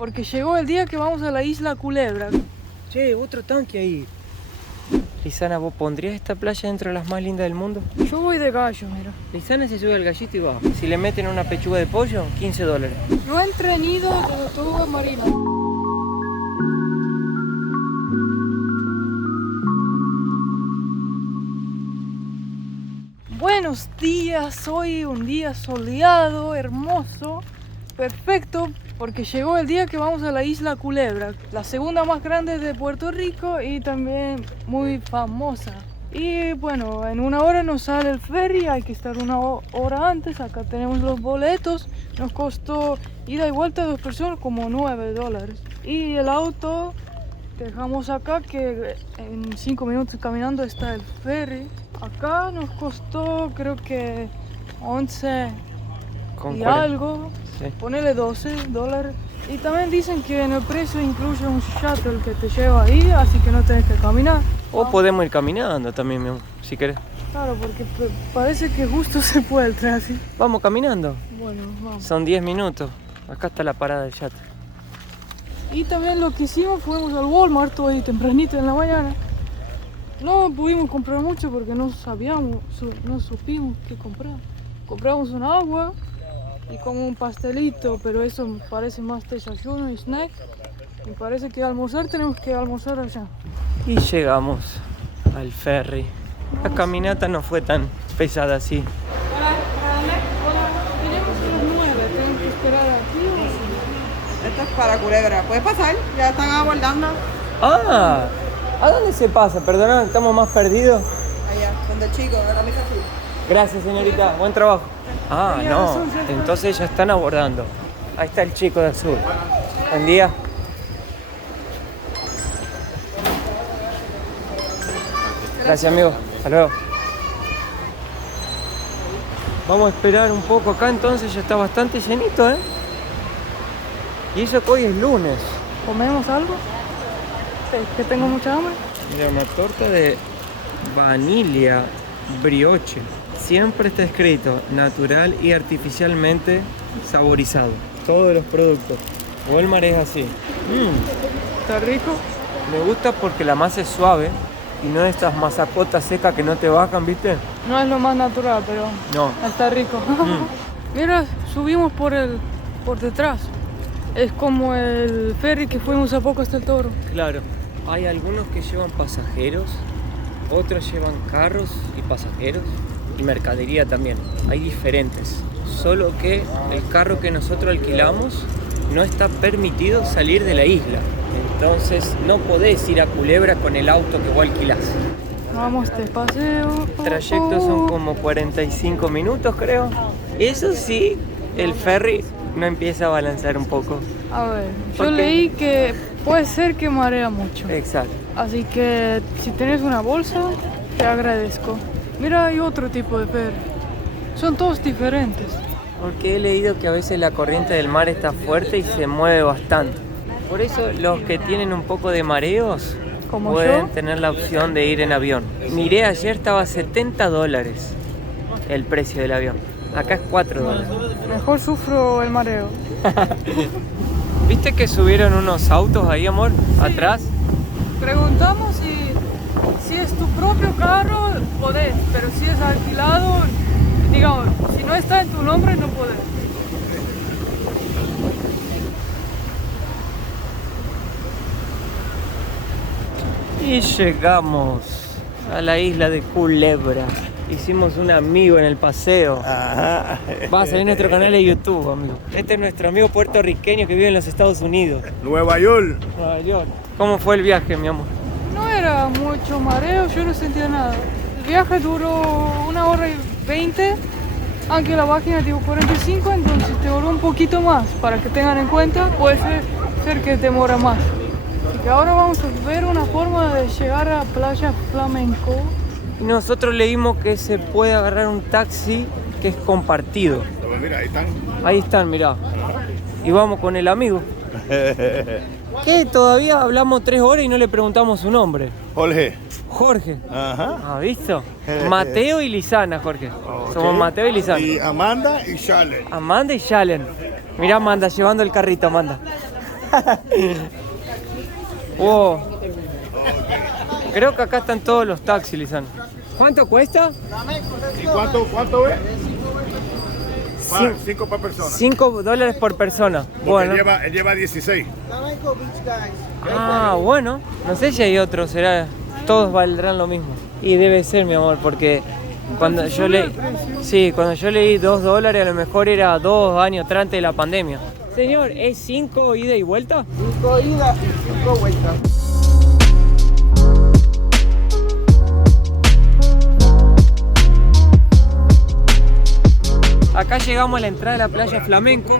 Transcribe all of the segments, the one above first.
porque llegó el día que vamos a la isla Culebra. Che, otro tanque ahí. Lisana, ¿vos pondrías esta playa dentro de las más lindas del mundo? Yo voy de gallo, mira. Lisana se sube al gallito y va. Si le meten una pechuga de pollo, $15. No entré en nido de tortuga marina. Buenos días, hoy un día soleado, hermoso, perfecto, porque llegó el día que vamos a la isla Culebra, la segunda más grande de Puerto Rico y también muy famosa. Y bueno, en una hora nos sale el ferry, hay que estar una hora antes, acá tenemos los boletos, nos costó ida y vuelta de 2 personas como $9. Y el auto dejamos acá que en 5 minutos caminando está el ferry. Acá nos costó creo que 11 Con y 40. algo, Sí. ponele $12. Y también dicen que en el precio incluye un shuttle que te lleva ahí, así que no tenés que caminar. O podemos ir caminando también, mi amor, si querés. Claro, porque parece que justo se puede el tren así. Vamos caminando. Bueno, vamos. Son 10 minutos. Acá está la parada del yate. Y también lo que hicimos, fuimos al Walmart hoy tempranito en la mañana. No pudimos comprar mucho porque no sabíamos, no supimos qué comprar. Compramos un agua y como un pastelito, pero eso me parece más desayuno y snack. Me parece que almorzar tenemos que almorzar allá. Y llegamos al ferry. La caminata no fue tan pesada así. Hola, tenemos a las 9, tenemos que esperar aquí o así. Esto es para Culebra. ¿Puedes pasar? Ya están abordando. Ah, ¿a dónde se pasa? Perdona, estamos más perdidos. Allá, donde el chico, de la mesa azul. Gracias, señorita. Buen trabajo. Ah, no. Entonces ya están abordando. Ahí está el chico de azul. Buen día. Gracias, amigo. Hasta luego. Vamos a esperar un poco acá, entonces ya está bastante llenito, ¿eh? Y eso que hoy es lunes. ¿Comemos algo? Sí, que tengo mucha hambre. Mira, una torta de vanilla brioche. Siempre está escrito natural y artificialmente saborizado. Todos los productos. Walmart es así. ¿Está rico? Me gusta porque la masa es suave y no es estas masacotas secas que no te bajan, ¿viste? No es lo más natural, pero No. está rico. Mira, subimos por detrás. Es como el ferry que fuimos a poco hasta el Toro. Claro. Hay algunos que llevan pasajeros, otros llevan carros y pasajeros y mercadería también. Hay diferentes. Solo que el carro que nosotros alquilamos no está permitido salir de la isla. Entonces no podés ir a Culebra con el auto que vos alquilás. Vamos de paseo. El trayecto son como 45 minutos, creo. Eso sí, el ferry no empieza a balancear un poco. A ver, ¿Por yo qué? leí que puede ser que marea mucho. Exacto. Así que si tenés una bolsa, te agradezco. Mira, hay otro tipo de ferry. Son todos diferentes. Porque he leído que a veces la corriente del mar está fuerte y se mueve bastante. Por eso los que tienen un poco de mareos ¿Como pueden yo? tener la opción de ir en avión. Miré ayer, estaba $70 el precio del avión. Acá es $4. Mejor sufro el mareo. ¿Viste que subieron unos autos ahí, amor? Atrás. Preguntamos si es tu propio carro, podés, pero si es alquilado, digamos, si no está en tu nombre, no podés. Y llegamos a la isla de Culebra. Hicimos un amigo en el paseo. Ajá. Va a salir en nuestro canal de YouTube, amigo. Este es nuestro amigo puertorriqueño que vive en los Estados Unidos, Nueva York. Nueva York. ¿Cómo fue el viaje, mi amor? No era mucho mareo, yo no sentía nada. El viaje duró 1 hora y 20, aunque la página dijo 45, entonces te duró un poquito más. Para que tengan en cuenta, puede ser que demora más. Así que ahora vamos a ver una forma de llegar a Playa Flamenco. Y nosotros leímos que se puede agarrar un taxi que es compartido. Mira, ahí están. Ahí están, mirá. Y vamos con el amigo. ¿Qué? Todavía hablamos 3 horas y no le preguntamos su nombre. Jorge. Jorge. Ajá. ¿Has visto? Mateo y Lisana, Jorge. Ok. Somos Mateo y Lisana. Y Amanda y Charlotte. Amanda y Shalen. Mirá, Amanda, llevando el carrito, Amanda. Wow. Creo que acá están todos los taxis, Lisandro. ¿Cuánto cuesta? ¿Y cuánto es? 5 por persona. $5 por persona. Porque Bueno. él lleva 16. Ah, bueno. No sé si hay otros, será. Todos valdrán lo mismo. Y debe ser, mi amor, porque cuando yo leí. Sí, cuando yo leí $2, a lo mejor era 2 años antes de la pandemia. Señor, ¿es 5 ida y vuelta? 5 idas y 5 vueltas. Acá llegamos a la entrada de la playa Flamenco.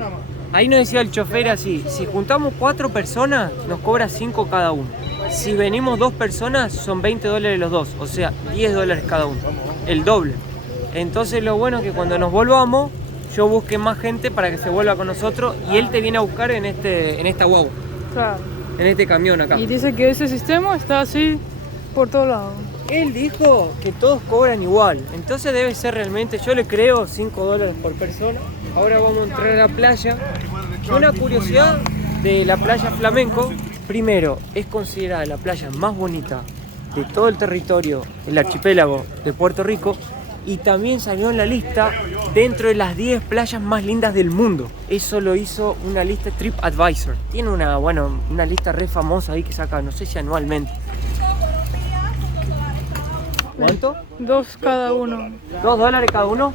Ahí nos decía el chofer así, si juntamos 4 personas, nos cobra 5 cada uno. Si venimos 2 personas, son $20 los dos, o sea, $10 cada uno, el doble. Entonces lo bueno es que cuando nos volvamos, yo busque más gente para que se vuelva con nosotros y él te viene a buscar en esta guagua, Claro. en este camión acá. Y dice que ese sistema está así por todos lados. Él dijo que todos cobran igual, entonces debe ser realmente, yo le creo, $5 por persona. Ahora vamos a entrar a la playa. Una curiosidad de la playa Flamenco, primero, es considerada la playa más bonita de todo el territorio, el archipiélago de Puerto Rico, y también salió en la lista dentro de las 10 playas más lindas del mundo. Eso lo hizo una lista TripAdvisor. Tiene una lista re famosa ahí que saca, no sé si anualmente. ¿Cuánto? 2 cada uno. $2 cada uno.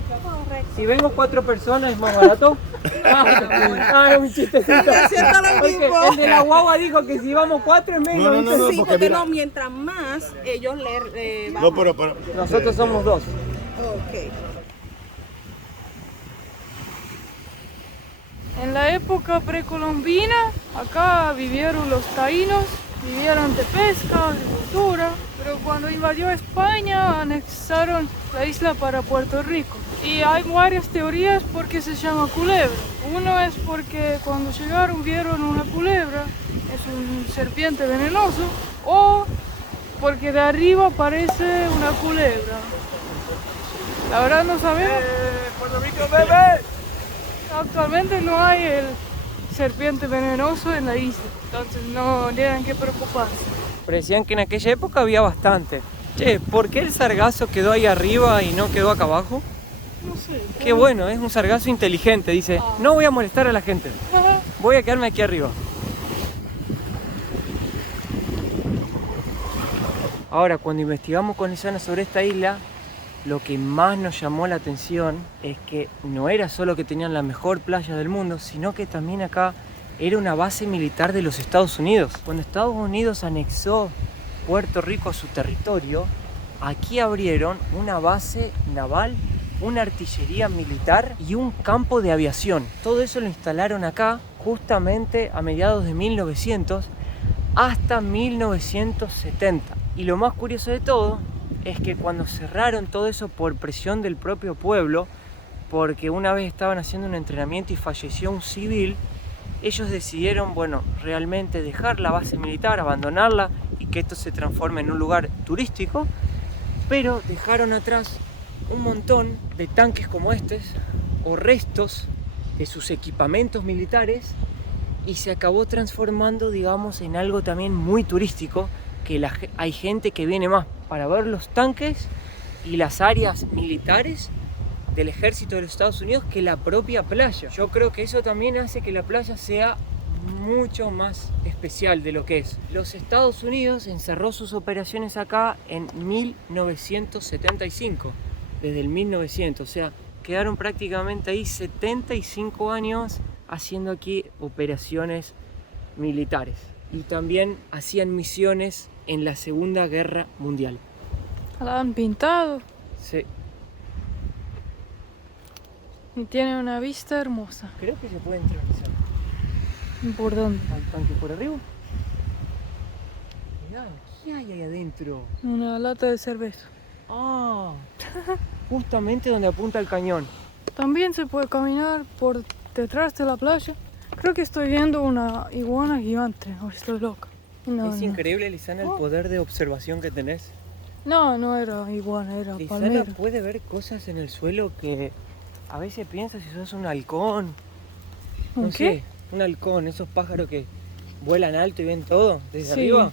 Si vengo 4 personas es más barato. Ah, un chistecito. Siento lo Porque mismo. el de la guagua dijo que si vamos 4 es menos. ¿viste? Sí, porque no, mientras más ellos le No, pero Nosotros somos 2. Ok. En la época precolombina, acá vivieron los taínos, vivieron de pesca, agricultura, pero cuando invadió España anexaron la isla para Puerto Rico. Y hay varias teorías por qué se llama culebra. Uno es porque cuando llegaron vieron una culebra, es un serpiente venenoso, o porque de arriba parece una culebra. La verdad no sabemos. Puerto Rico, bebé. Actualmente no hay el serpiente venenoso en la isla, entonces no tienen que preocuparse. Pero decían que en aquella época había bastante. Che, ¿por qué el sargazo quedó ahí arriba y no quedó acá abajo? No sé. Qué bueno, es un sargazo inteligente. Dice, no voy a molestar a la gente, voy a quedarme aquí arriba. Ahora, cuando investigamos con Lisana sobre esta isla, lo que más nos llamó la atención es que no era solo que tenían la mejor playa del mundo, sino que también acá era una base militar de los Estados Unidos. Cuando Estados Unidos anexó Puerto Rico a su territorio, aquí abrieron una base naval, una artillería militar y un campo de aviación. Todo eso lo instalaron acá justamente a mediados de 1900 hasta 1970. Y lo más curioso de todo es que cuando cerraron todo eso por presión del propio pueblo, porque una vez estaban haciendo un entrenamiento y falleció un civil, ellos decidieron, realmente dejar la base militar, abandonarla y que esto se transforme en un lugar turístico, pero dejaron atrás un montón de tanques como estos o restos de sus equipamientos militares y se acabó transformando, digamos, en algo también muy turístico, que hay gente que viene más para ver los tanques y las áreas militares del ejército de los Estados Unidos que la propia playa. Yo creo que eso también hace que la playa sea mucho más especial de lo que es. Los Estados Unidos encerró sus operaciones acá en 1975, desde el 1900, o sea, quedaron prácticamente ahí 75 años haciendo aquí operaciones militares. Y también hacían misiones en la Segunda Guerra Mundial. La han pintado Sí, y tiene una vista hermosa. creo que se puede entrar, Lizana. ¿Por dónde? ¿Al tanque por arriba? Mirá, ¿qué hay ahí adentro? Una lata de cerveza. Ah, justamente donde apunta el cañón. También se puede caminar por detrás de la playa. Creo que estoy viendo una iguana gigante, o estoy loca. No, Es no. increíble, Lisana, el poder de observación que tenés. No era iguana, era Lisana palmera. puede ver cosas en el suelo que a veces piensas si sos un halcón. ¿Un No qué? sé, un halcón, esos pájaros que vuelan alto y ven todo desde Sí. arriba.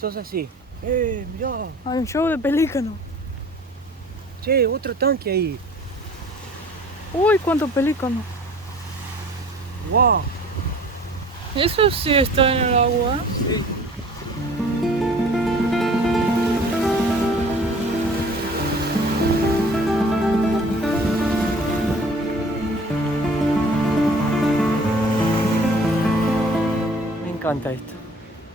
Sos así. Mirá. Hay un show de pelícano. Che, otro tanque ahí. Uy, cuántos pelícanos. Wow. Eso sí está en el agua. Sí. Me encanta esto.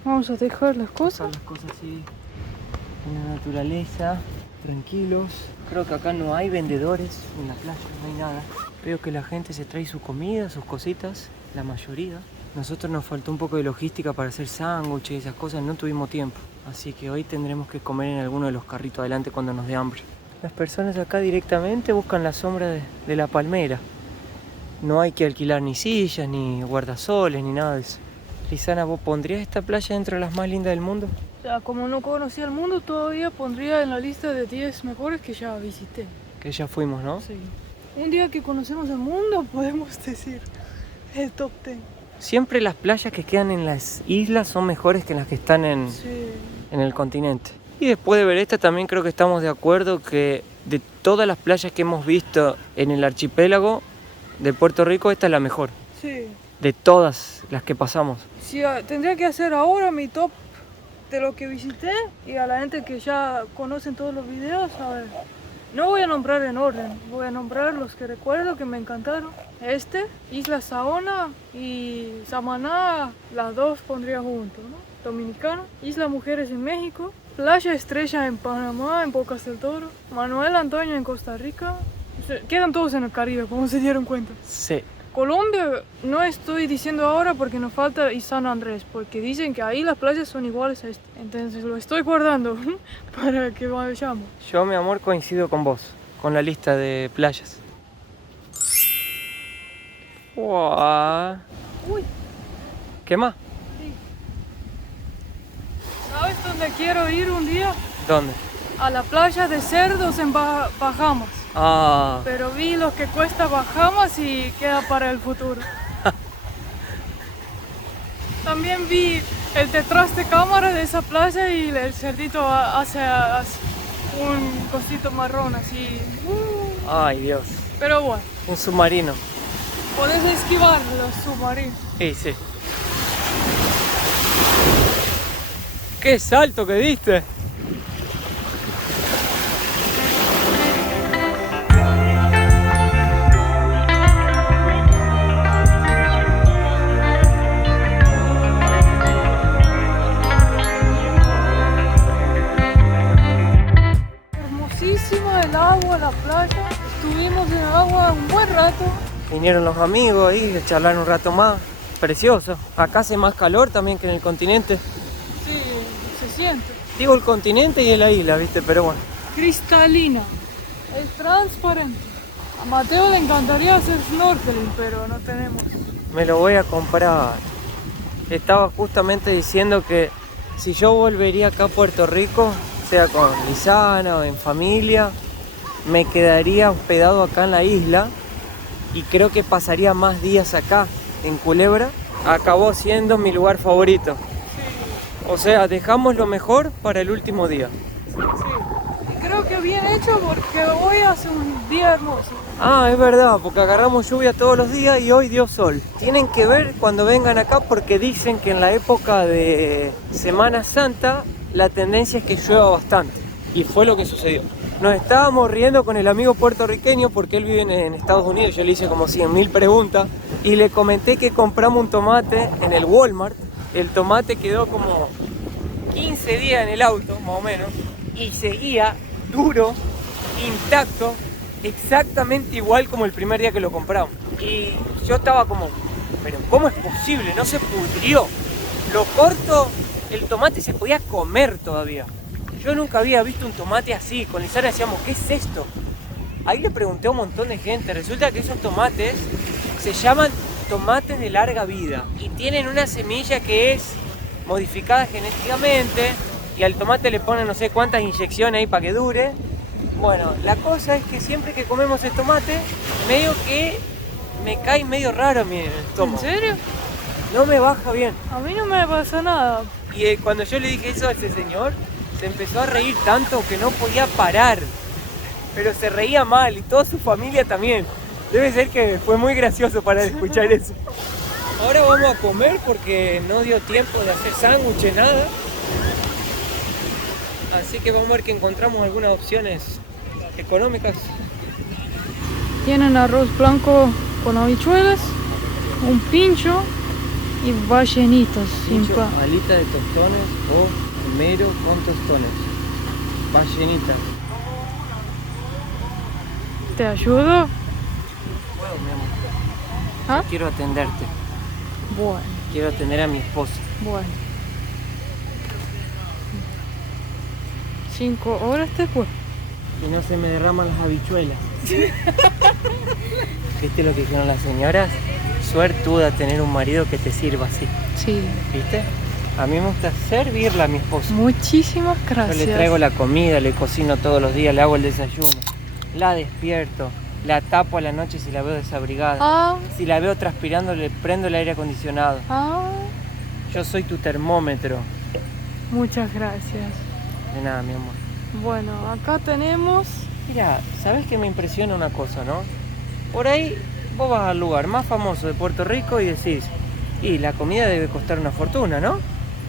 Vamos a dejar las cosas. Las cosas así en la naturaleza, tranquilos. Creo que acá no hay vendedores en la playa, no hay nada. Veo que la gente se trae su comida, sus cositas, la mayoría. Nosotros nos faltó un poco de logística para hacer sándwiches y esas cosas, no tuvimos tiempo. Así que hoy tendremos que comer en alguno de los carritos adelante cuando nos dé hambre. Las personas acá directamente buscan la sombra de la palmera. No hay que alquilar ni sillas, ni guardasoles, ni nada de eso. Lisana, ¿vos pondrías esta playa dentro de las más lindas del mundo? O sea, como no conocía el mundo, todavía pondría en la lista de 10 mejores que ya visité. Que ya fuimos, ¿no? Sí. Un día que conocemos el mundo, podemos decir el top 10. Siempre las playas que quedan en las islas son mejores que las que están en Sí. el continente. Y después de ver esta también creo que estamos de acuerdo que de todas las playas que hemos visto en el archipiélago de Puerto Rico, esta es la mejor. Sí. De todas las que pasamos. Sí, tendría que hacer ahora mi top de lo que visité y a la gente que ya conocen todos los videos, a ver. No voy a nombrar en orden, voy a nombrar los que recuerdo que me encantaron. Isla Saona y Samaná, las dos pondría juntos, ¿no? Dominicana, Isla Mujeres en México, Playa Estrella en Panamá, en Bocas del Toro, Manuel Antonio en Costa Rica. Quedan todos en el Caribe, como se dieron cuenta. Sí. Colombia no estoy diciendo ahora porque nos falta y San Andrés, porque dicen que ahí las playas son iguales a esta. Entonces lo estoy guardando para que vayamos. Yo, mi amor, coincido con vos, con la lista de playas. Wow. Uy, ¿Qué más? ¿sabes dónde quiero ir un día? ¿Dónde? A la playa de Cerdos en Bahamas. Ah, Pero vi lo que cuesta Bahamas y queda para el futuro. También vi el detrás de cámara de esa playa y el cerdito hace un cosito marrón así. ay Dios. Pero bueno, Un submarino. puedes esquivar los submarinos. Sí, sí. ¡Qué salto que diste! Hermosísima el agua, la playa. Estuvimos en el agua un buen rato. Vinieron los amigos ahí a charlar un rato más. Precioso. Acá hace más calor también que en el continente. Sí, se siente. Digo el continente y en la isla, ¿viste? Pero bueno. Cristalina. Es transparente. A Mateo le encantaría hacer snorkeling, pero no tenemos. Me lo voy a comprar. Estaba justamente diciendo que si yo volvería acá a Puerto Rico, sea con Lisana o en familia, me quedaría hospedado acá en la isla y creo que pasaría más días acá, en Culebra. Acabó siendo mi lugar favorito. O sea, dejamos lo mejor para el último día. Sí. Y creo que bien hecho porque hoy hace un día hermoso. Ah, es verdad, porque agarramos lluvia todos los días y hoy dio sol. Tienen que ver cuando vengan acá porque dicen que en la época de Semana Santa la tendencia es que llueva bastante. Y fue lo que sucedió. Nos estábamos riendo con el amigo puertorriqueño porque él vive en Estados Unidos. Yo le hice como 100.000 preguntas y le comenté que compramos un tomate en el Walmart. El tomate quedó como 15 días en el auto, más o menos, y seguía duro, intacto, exactamente igual como el primer día que lo compramos. Y yo estaba como, pero ¿cómo es posible? No se pudrió. Lo corto, el tomate se podía comer todavía. Yo nunca había visto un tomate así. Con Lisana decíamos, ¿qué es esto? Ahí le pregunté a un montón de gente. Resulta que esos tomates se llaman tomates de larga vida y tienen una semilla que es modificada genéticamente y al tomate le ponen no sé cuántas inyecciones ahí para que dure. Bueno, la cosa es que siempre que comemos el tomate, medio que me cae medio raro a mí en el estómago. ¿En serio? No me baja bien. A mí no me pasa nada. Y cuando yo le dije eso a ese señor, se empezó a reír tanto que no podía parar. Pero se reía mal y toda su familia también. Debe ser que fue muy gracioso para escuchar eso. Ahora vamos a comer porque no dio tiempo de hacer sándwiches, nada. Así que vamos a ver que encontramos algunas opciones económicas. Tienen arroz blanco con habichuelas, un pincho y ballenitos sin Pincho, pan. alita de tostones o mero con tostones. Ballenitas. ¿Te ayudo? Bueno, mi amor. ¿Ah? Quiero atenderte. Bueno, Quiero atender a mi esposa. bueno. 5 horas después. Y no se me derraman las habichuelas. ¿Viste lo que dijeron las señoras? Suertuda tener un marido que te sirva así. Sí. ¿Viste? A mí me gusta servirla a mi esposa. Muchísimas Yo gracias. le traigo la comida, le cocino todos los días, le hago el desayuno. La despierto, la tapo a la noche si la veo desabrigada. Ah, Si la veo transpirando, le prendo el aire acondicionado. ah. Yo soy tu termómetro. Muchas gracias. De nada, mi amor. Bueno, acá tenemos... Mira, ¿sabes qué me impresiona una cosa, no? Por ahí vos vas al lugar más famoso de Puerto Rico y decís, y la comida debe costar una fortuna, ¿no?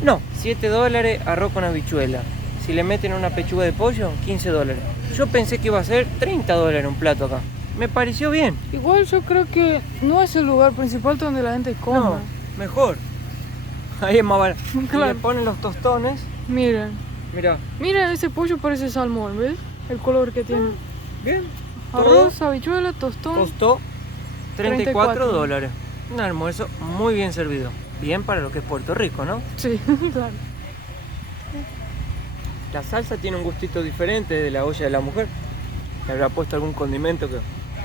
No, $7 arroz con habichuela. Si le meten una pechuga de pollo, $15. Yo pensé que iba a ser $30 un plato acá. Me pareció bien. Igual yo creo que no es el lugar principal donde la gente come. No, mejor. Ahí es más barato. Claro. Y le ponen los tostones. Miren, Mirá, miren ese pollo parece salmón, ¿ves? El color que tiene. bien. Arroz, habichuela, tostón. Costó $34. 34. Un almuerzo muy bien servido. Bien para lo que es Puerto Rico, ¿no? Sí, claro. La salsa tiene un gustito diferente de la olla de la mujer. Le habrá puesto algún condimento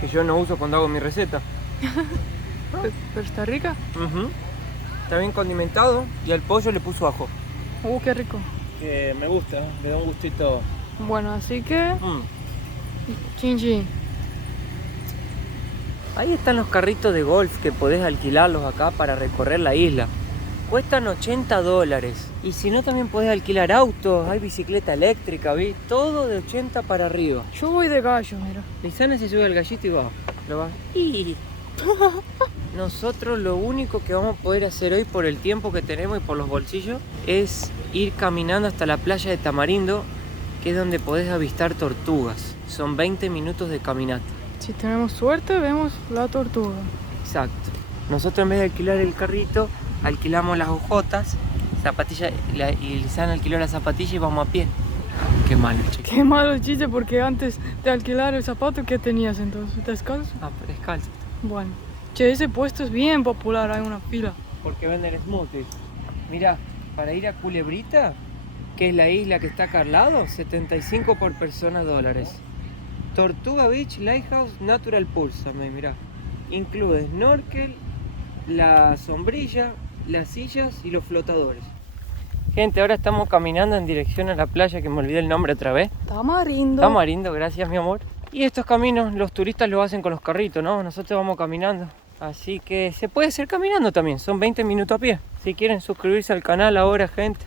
que yo no uso cuando hago mi receta. Pero está rica. Ujú. Está bien condimentado y al pollo le puso ajo. Qué rico. Que me gusta, le da un gustito. Bueno, así que... Chin chin. Ahí están los carritos de golf que podés alquilarlos acá para recorrer la isla. Cuestan $80. Y si no, también podés alquilar autos, hay bicicleta eléctrica, ¿vi? Todo de 80 para arriba. Yo voy de gallo, mira. Lisana se sube al gallito y va. Lo va. Y nosotros lo único que vamos a poder hacer hoy por el tiempo que tenemos y por los bolsillos es ir caminando hasta la playa de Tamarindo, que es donde podés avistar tortugas. Son 20 minutos de caminata. Si tenemos suerte, vemos la tortuga. Exacto. Nosotros en vez de alquilar el carrito, alquilamos las hojotas, zapatillas, y Lisana alquiló la zapatilla y vamos a pie. Qué malo, chico. Qué malo chiste, porque antes de alquilar el zapato, ¿qué tenías entonces? ¿Descalzo? Ah, descalzo. Bueno. Che, ese puesto es bien popular, hay una fila. Porque venden smoothies. Mira, para ir a Culebrita, que es la isla que está acá al lado, 75 por persona $. Tortuga Beach Lighthouse Natural Pools también, mirá. Incluye snorkel, la sombrilla, las sillas y los flotadores. Gente, ahora estamos caminando en dirección a la playa, que me olvidé el nombre otra vez. Tamarindo. Tamarindo, gracias mi amor. Y estos caminos los turistas los hacen con los carritos, ¿no? Nosotros vamos caminando. Así que se puede hacer caminando también, son 20 minutos a pie. Si quieren suscribirse al canal ahora, gente.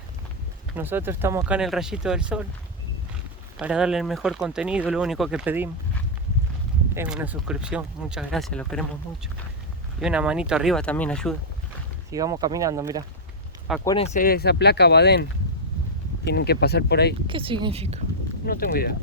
Nosotros estamos acá en el Rayito del Sol para darle el mejor contenido, lo único que pedimos es una suscripción. Muchas gracias, lo queremos mucho. Y una manito arriba también ayuda. Sigamos caminando, mirá. Acuérdense de esa placa Badén. Tienen que pasar por ahí. ¿Qué significa? No tengo idea.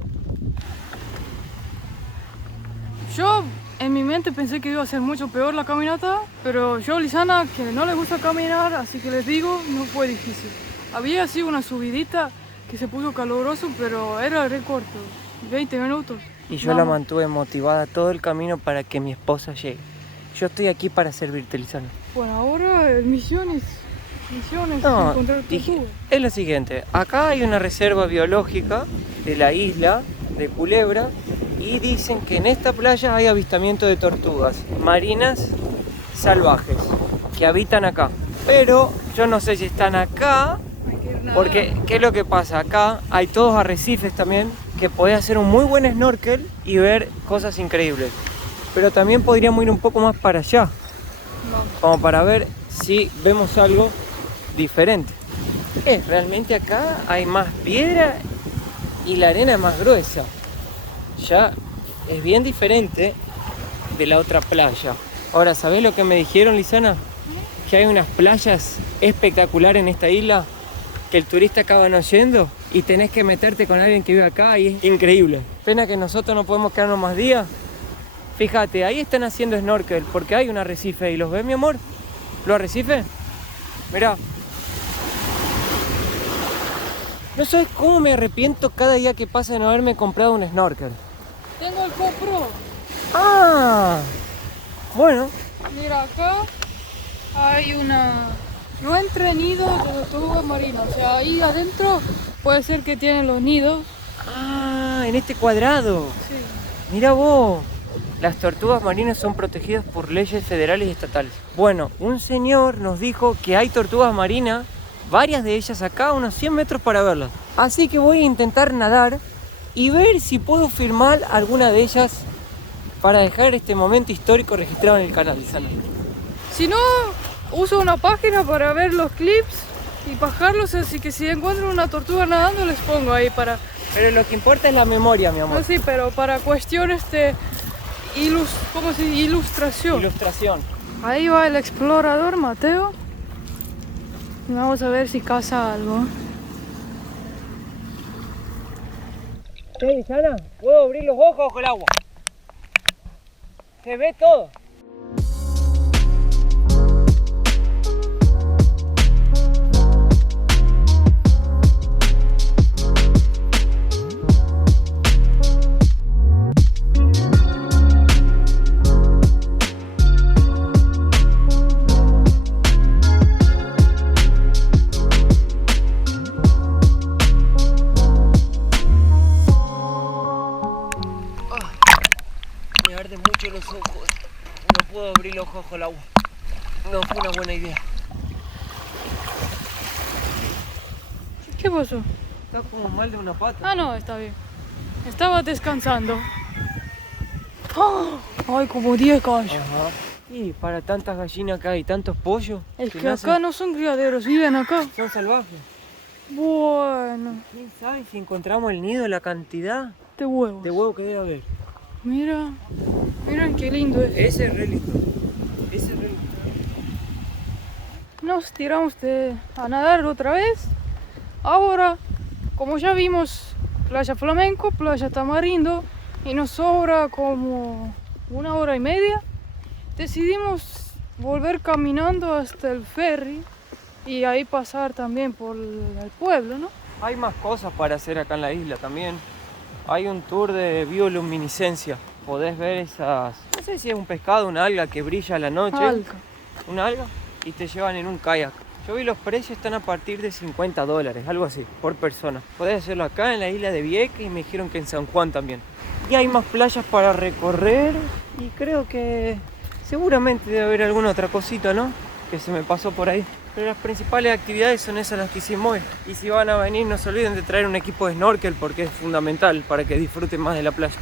Yo en mi mente pensé que iba a ser mucho peor la caminata, pero yo, Lisana, que no le gusta caminar, así que les digo, no fue difícil. Había así una subidita que se puso caluroso, pero era re corto, 20 minutos. Y yo la mantuve motivada todo el camino para que mi esposa llegue. Yo estoy aquí para servirte, Lisana. Bueno, ahora misiones, No, encontrar tortugas. es lo siguiente. Acá hay una reserva biológica de la isla de Culebra y dicen que en esta playa hay avistamiento de tortugas marinas salvajes que habitan acá. Pero yo no sé si están acá, porque ¿qué es lo que pasa? Acá hay todos arrecifes también que podés hacer un muy buen snorkel y ver cosas increíbles. Pero también podríamos ir un poco más para allá, como para ver sí vemos algo diferente. Realmente acá hay más piedra y la arena es más gruesa. Ya es bien diferente de la otra playa. Ahora, ¿sabés lo que me dijeron, Lisana? Que hay unas playas espectaculares en esta isla que el turista acaba no yendo y tenés que meterte con alguien que vive acá y es increíble. Pena que nosotros no podemos quedarnos más días. Fíjate, ahí están haciendo snorkel porque hay un arrecife y ¿los ves, mi amor? ¿Los arrecifes? Mirá. No sabes cómo me arrepiento cada día que pasa de no haberme comprado un snorkel. Tengo el GoPro. Ah, bueno. Mira, acá hay una... No entre nidos de tortugas marinas. O sea, ahí adentro puede ser que tienen los nidos. Ah, en este cuadrado. Sí. Mira vos. Las tortugas marinas son protegidas por leyes federales y estatales. Bueno, un señor nos dijo que hay tortugas marinas, varias de ellas acá, unos 100 metros para verlas. Así que voy a intentar nadar y ver si puedo filmar alguna de ellas para dejar este momento histórico registrado en el canal, Lisana. Si no, uso una página para ver los clips y bajarlos, así que si encuentro una tortuga nadando les pongo ahí para... Pero lo que importa es la memoria, mi amor. No, sí, pero para cuestiones de ¿cómo se dice? Ilustración. Ilustración. Ahí va el explorador Mateo. Y vamos a ver si caza algo. Lisana, ¿puedo abrir los ojos bajo el agua? Se ve todo. Me arden mucho los ojos. No puedo abrir los ojos al agua. No fue una buena idea. ¿Qué pasó? Está como mal de una pata. Ah, no, está bien. Estaba descansando. ¡Oh! Ay, como 10 gallos. Ajá. Y para tantas gallinas acá y tantos pollos. Es que acá no son criaderos, viven acá. Son salvajes. Bueno, ¿Quién sabe si encontramos el nido, la cantidad de huevos. de huevos que debe haber? Mira, miren qué lindo es. Ese es re lindo. Ese es re lindo. Nos tiramos a nadar otra vez. Ahora, como ya vimos Playa Flamenco, Playa Tamarindo, y nos sobra como 1 hora y media, decidimos volver caminando hasta el ferry y ahí pasar también por el pueblo, ¿no? Hay más cosas para hacer acá en la isla también. Hay un tour de bioluminiscencia. Podés ver esas... No sé si es un pescado, una alga que brilla a la noche. Alga. Una alga y te llevan en un kayak. Yo vi los precios, están a partir de $50, algo así, por persona. Podés hacerlo acá en la isla de Vieques y me dijeron que en San Juan también. Y hay más playas para recorrer y creo que seguramente debe haber alguna otra cosita, ¿no? Que se me pasó por ahí. Pero las principales actividades son esas las que hicimos hoy. Y si van a venir, no se olviden de traer un equipo de snorkel porque es fundamental para que disfruten más de la playa.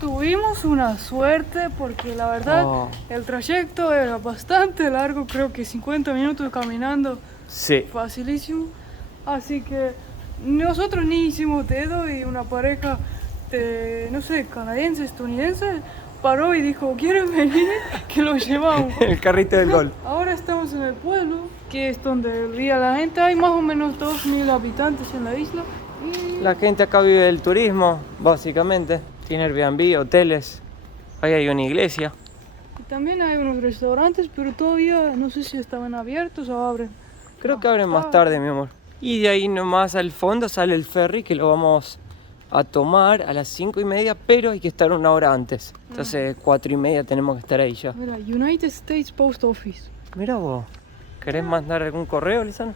Tuvimos una suerte porque la verdad el trayecto era bastante largo, creo que 50 minutos caminando, Sí. facilísimo. Así que nosotros ni hicimos dedo y una pareja de, no sé, canadiense, estadounidense, paró y dijo, ¿quieren venir? Que lo llevamos. El carrito del gol. Ahora estamos en el pueblo, que es donde vive la gente. Hay más o menos 2000 habitantes en la isla. Y La gente acá vive del turismo, básicamente. Tiene Airbnb, hoteles. Ahí hay una iglesia. y también hay unos restaurantes, pero todavía no sé si estaban abiertos o abren. Creo que abren más tarde, mi amor. Y de ahí nomás al fondo sale el ferry que lo vamos a tomar a las 5:30, pero hay que estar 1 hora antes. Entonces 4:30 tenemos que estar ahí ya. Mira, United States Post Office. Mira vos, ¿querés mandar algún correo, Lisana?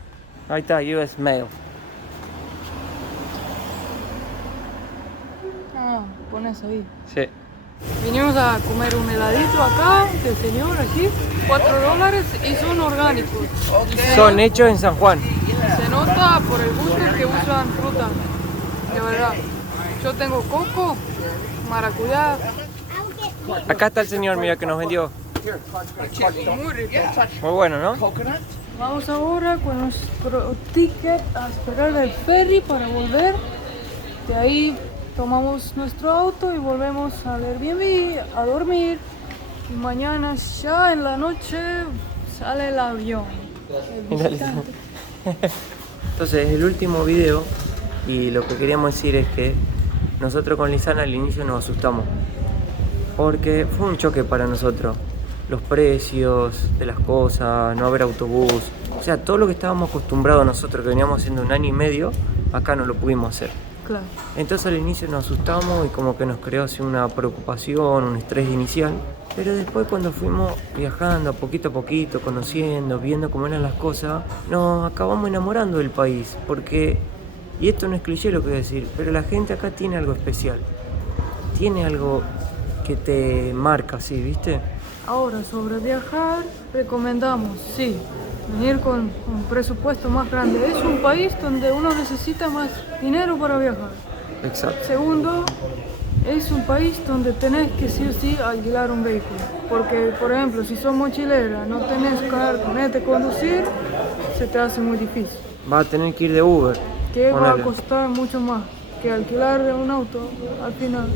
Ahí está, US Mail. Ah, pones ahí. Sí. Vinimos a comer un heladito acá, del señor aquí. $4 y son orgánicos. Y Son hechos en San Juan. se nota por el gusto que usan fruta, de verdad. Yo tengo coco, maracuyá, Acá está el señor, mira, que nos vendió. muy rico. Muy bueno, ¿no? Vamos ahora con nuestro ticket a esperar el ferry para volver. De ahí tomamos nuestro auto y volvemos al Airbnb a dormir. Y mañana ya en la noche sale el avión. El visitante. Entonces, el último video, y lo que queríamos decir es que nosotros con Lisana al inicio nos asustamos, porque fue un choque para nosotros. Los precios de las cosas, no haber autobús, o sea, todo lo que estábamos acostumbrados nosotros, que veníamos haciendo 1 año y medio, acá no lo pudimos hacer. Claro. Entonces al inicio nos asustamos y como que nos creó así una preocupación, un estrés inicial. Pero después cuando fuimos viajando poquito a poquito, conociendo, viendo cómo eran las cosas, nos acabamos enamorando del país. Porque, y esto no es cliché lo que voy a decir, pero la gente acá tiene algo especial. Tiene algo que te marca así, ¿viste? Ahora, sobre viajar, recomendamos, sí, venir con un presupuesto más grande. Es un país donde uno necesita más dinero para viajar. Exacto. Segundo, es un país donde tenés que sí o sí alquilar un vehículo. Porque, por ejemplo, si sos mochilera, no tenés carnet de conducir, se te hace muy difícil. Vas a tener que ir de Uber. Que va a ponele. costar mucho más que alquilar un auto al final.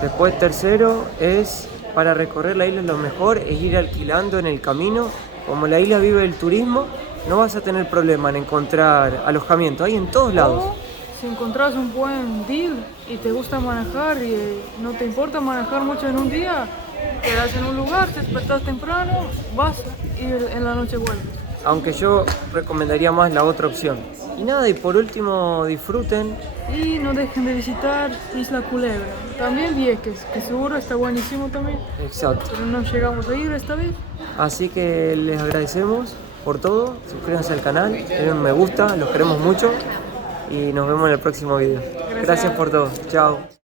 Después tercero es, para recorrer la isla lo mejor es ir alquilando en el camino. Como la isla vive del turismo, no vas a tener problema en encontrar alojamiento. Hay en todos lados. O si encontrás un buen deal y te gusta manejar y no te importa manejar mucho en un día, quedas en un lugar, te despertás temprano, vas y en la noche vuelves. Aunque yo recomendaría más la otra opción. Y nada, y por último disfruten. Y no dejen de visitar Isla Culebra. También Vieques, que seguro está buenísimo también, Exacto. pero no llegamos a ir esta vez. Así que les agradecemos por todo. Suscríbanse al canal, denle un me gusta, los queremos mucho. Y nos vemos en el próximo video. Gracias por todo. Chao.